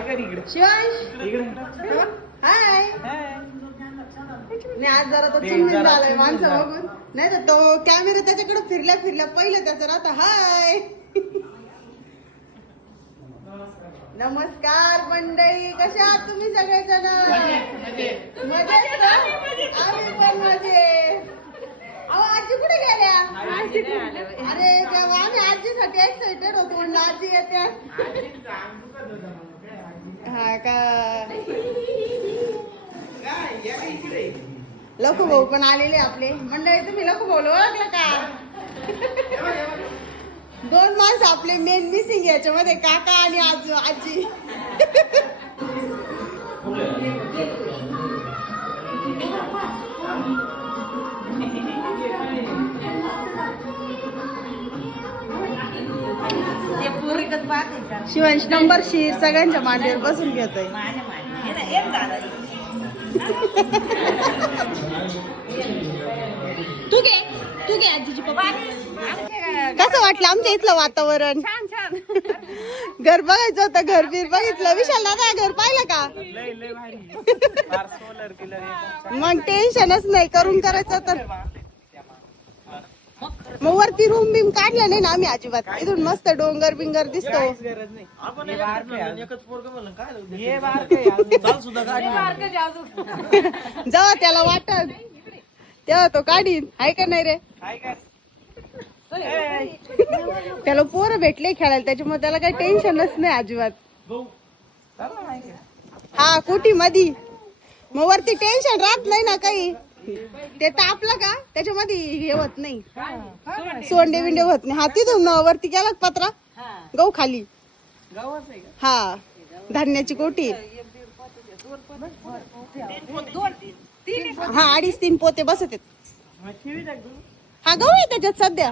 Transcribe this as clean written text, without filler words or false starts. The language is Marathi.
हाय. नाही आज जरा तो चिमणी झालाय माणसं बघून. नाही तर तो कॅमेरा त्याच्याकडे फिरल्या पहिलं त्याचं राहतं हाय. नमस्कार मंडळी, कशा आहात तुम्ही सगळेजण? मजेत ना? आम्ही पण मजेत. अहो आजी कुठे गेल्या? अरे तेव्हा आम्ही आजीसाठी एक्साइटेड होतो, म्हणलं आजी येत्या. हा का? लखू भाऊ पण आलेले आपले. मंडळी तुम्ही लखू भाऊ ओळखलं का? 2 माणसं आपले मेन मिसिंग याच्यामध्ये, काका आणि आजी. शिवांश नंबरशी सगळ्यांच्या मांडीवर बसून घेतोय. तू घे आजीची पप्पा. कसं वाटलं आमच्या इथलं वातावरण? छान. घर बघायचं होतं, घर बीर बघितलं. विशाल दादा घर पाहिलं का? मग टेन्शनच नाही, करून करायचं तर. मग वरती रूम बिम काढलं नाही ना आम्ही अजिबात. इथून मस्त डोंगर बिंगर दिसतो. जेव्हा त्याला वाटत तेव्हा तो काढीन, आहे का नाही रे? त्याला पोरं भेटले खेळायला, त्याच्यामुळे त्याला काही टेन्शनच नाही अजिबात. हा कुठी मधी मग वरती टेन्शन राहत नाही ना काही. ते तापलं का त्याच्यामध्ये हे होत नाही, सोंडे बिंडे होत नाही. हा तिथून वरती गेला पत्रा गहू खाली. हा धान्याची कोठी. हा 2.5-3 पोते बसत. हा गहू आहे त्याच्यात सध्या.